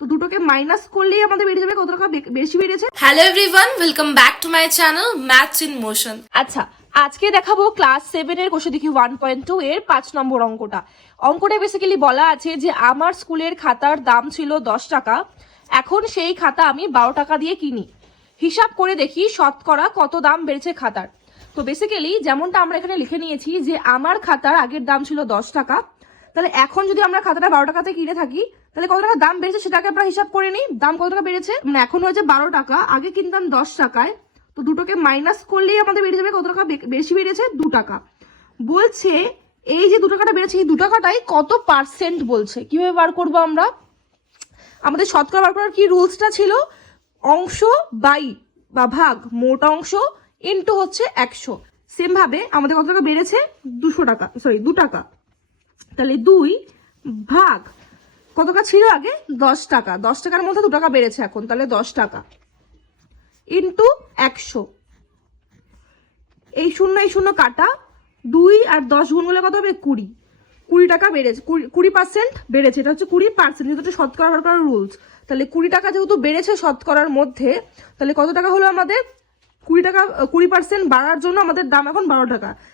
তো দুটোকে মাইনাস করলেই আমাদের বেরিয়ে যাবে কত টাকা বেশি বেরিয়েছে। Hello everyone, welcome back to my channel maths in motion. আচ্ছা, আজকে দেখাবো ক্লাস 7 এর কোষে দেখি 1.2 এর 5 নম্বর অঙ্কটা বেসিক্যালি বলা আছে যে আমার স্কুলের খাতার দাম ছিল 10 টাকা, এখন সেই খাতা আমি 12 টাকা দিয়ে কিনি, হিসাব করে দেখি শতকরা কত দাম বেড়েছে খাতার। তো বেসিক্যালি যেমনটা আমরা এখানে লিখে নিয়েছি যে আমার খাতার আগের দাম ছিল 10 টাকা, তাহলে এখন যদি আমরা খাতাটা 12 টাকাতে কিনে থাকি তাহলে কত টাকা দাম বেড়েছে সেটাকে আমরা হিসাব করে নিই। দাম কত টাকা বেড়েছে, মানে এখন হয়েছে 12 টাকা, আগে কিনতাম 10 টাকায়, তো দুটোকে মাইনাস করলেই আমাদের বেরিয়ে যাবে কত টাকা বেশি বেড়েছে, 2 টাকা। বলছে এই যে 2 টাকাটা বেড়েছে এই 2 টাকাটাই কত পার্সেন্ট বলছে। কিভাবে বার করবো আমরা? আমাদের শতকরা বার করার কি রুলসটা ছিল, অংশ বাই বা ভাগ মোট অংশ ইন্টু হচ্ছে 100। সেম ভাবে আমাদের কত টাকা বেড়েছে, 200 টাকা, সরি 2 টাকা, তাহলে 2 ভাগ কত টাকা ছিল আগে, 10 টাকা, 10 টাকার মধ্যে 2 টাকা বেড়েছে এখন, তাহলে 10 টাকা ইন্টু 100। এই শূন্য কাটা, 2 আর 10 গুণ করলে কত হবে, 20 টাকা বেড়েছে, 20% বেড়েছে। এটা হচ্ছে 20%, যেহেতু শতকরা বার করার রুলস, তাহলে 20 টাকা যেহেতু বেড়েছে শতকরার মধ্যে, তাহলে কত টাকা হলো আমাদের, 20 টাকা, 20% বাড়ার জন্য আমাদের দাম এখন 12 টাকা।